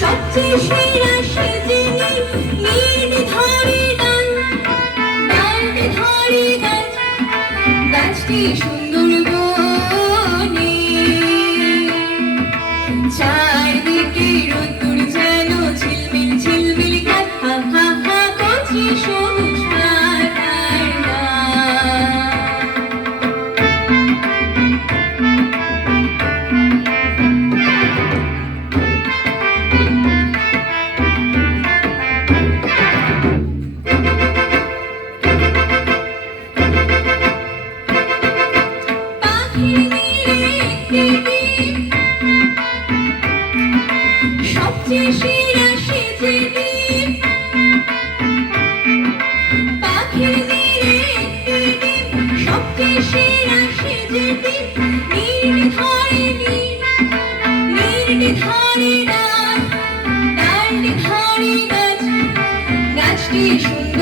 সবচেয়ে গাছ গাছটি সুন্দর রোদ্দুর যেন ঝিলমিল ঝিলমিল হা হা হা সবুজ ডিম, সেরা সেজে ডিম। নীড়ে ধরে নীড়, নীড়ে ধরে ডাল, ডালে ধরে গাছ, গাছটি সুন্দর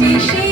যে সেই